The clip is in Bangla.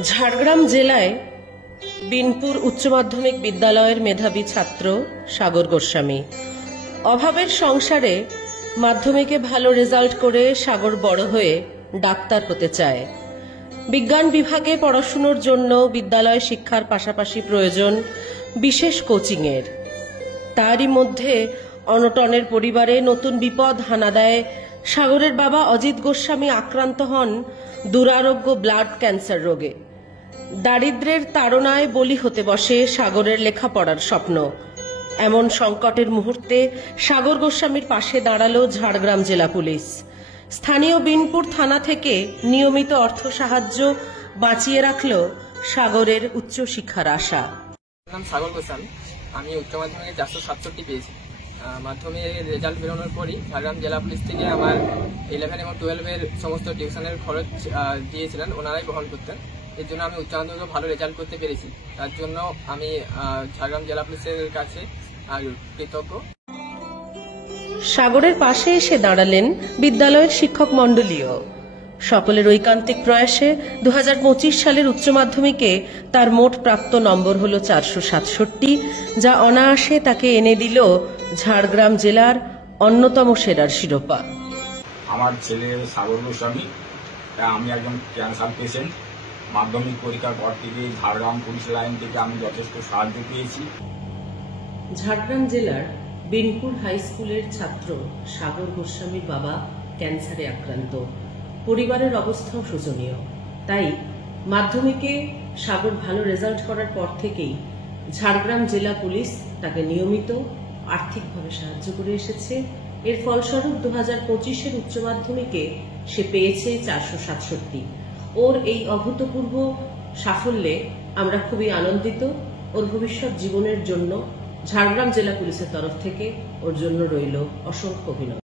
ঝাড়গ্রাম জেলায় বিনপুর উচ্চ মাধ্যমিক বিদ্যালয়ের মেধাবী ছাত্র সাগর গোস্বামী। অভাবের সংসারে মাধ্যমিকে ভালো রেজাল্ট করে সাগর বড় হয়ে ডাক্তার হতে চায়। বিজ্ঞান বিভাগে পড়াশুনোর জন্য বিদ্যালয় শিক্ষার পাশাপাশি প্রয়োজন বিশেষ কোচিংয়ের। তারই মধ্যে অনটনের পরিবারে নতুন বিপদ হানা দেয়। সাগরের বাবা অজিত গোস্বামী আক্রান্ত হন দুরারোগ্য ব্লাড ক্যান্সার রোগে। দারিদ্র্যের তাড়নায় বলি হতে বসে সাগরের লেখাপড়ার স্বপ্ন। এমন সংকটের মুহূর্তে সাগর গোস্বামীর পাশে দাঁড়ালো ঝাড়গ্রাম জেলা পুলিশ। স্থানীয় বিনপুর থানা থেকে নিয়মিত অর্থ সাহায্য বাঁচিয়ে রাখল সাগরের উচ্চশিক্ষার আশা। নাম সাগর গোস্বামী। আমি উচ্চ মাধ্যমিকে 467 পেয়েছি। মাধ্যমিক রেজাল্ট বেরোনোর পরই ঝাড়গ্রাম জেলা পুলিশ থেকে আমার 11 এবং 12-এর সমস্ত টিউশনের খরচ দিয়েছিলেন, ওনারাই বহন করতেন। এর জন্য আমি উচ্চ মাধ্যমিকে ভালো রেজাল্ট করতে পেরেছি। তার জন্য আমি ঝাড়গ্রাম জেলা পুলিশের কাছে কৃতজ্ঞ। সাগরের পাশে এসে দাঁড়ালেন বিদ্যালয়ের শিক্ষক মণ্ডলীও। সকলের ঐকান্তিক প্রয়াসে 2025 সালের উচ্চ মাধ্যমিকে তার মোট প্রাপ্ত নম্বর হল 467, যা অনায়াসে তাকে এনে দিল ঝাড়গ্রাম জেলার অন্যতম সেরার শিরোপা। আমার ছেলে সাগর গোস্বামী, আমি একজন ক্যান্সার পেশেন্ট। মাধ্যমিক পরীক্ষার পর থেকে ঝাড়গ্রাম পুলিশ লাইন থেকে আমি যথেষ্ট সাহায্য পেয়েছি। ঝাড়গ্রাম জেলার বিনপুর হাই স্কুলের ছাত্র সাগর গোস্বামীর বাবা ক্যান্সারে আক্রান্ত। পরিবারের অবস্থাও শোচনীয়। তাই মাধ্যমিকে সাগর ভালো রেজাল্ট করার পর থেকেই ঝাড়গ্রাম জেলা পুলিশ তাকে নিয়মিত আর্থিকভাবে সাহায্য করে এসেছে। এর ফলস্বরূপ 2025-এর উচ্চ মাধ্যমিকে সে পেয়েছে 467। ওর এই অভূতপূর্ব সাফল্যে আমরা খুবই আনন্দিত। ওর ভবিষ্যৎ জীবনের জন্য ঝাড়গ্রাম জেলা পুলিশের তরফ থেকে ওর জন্য রইল অসংখ্য অভিনন্দন।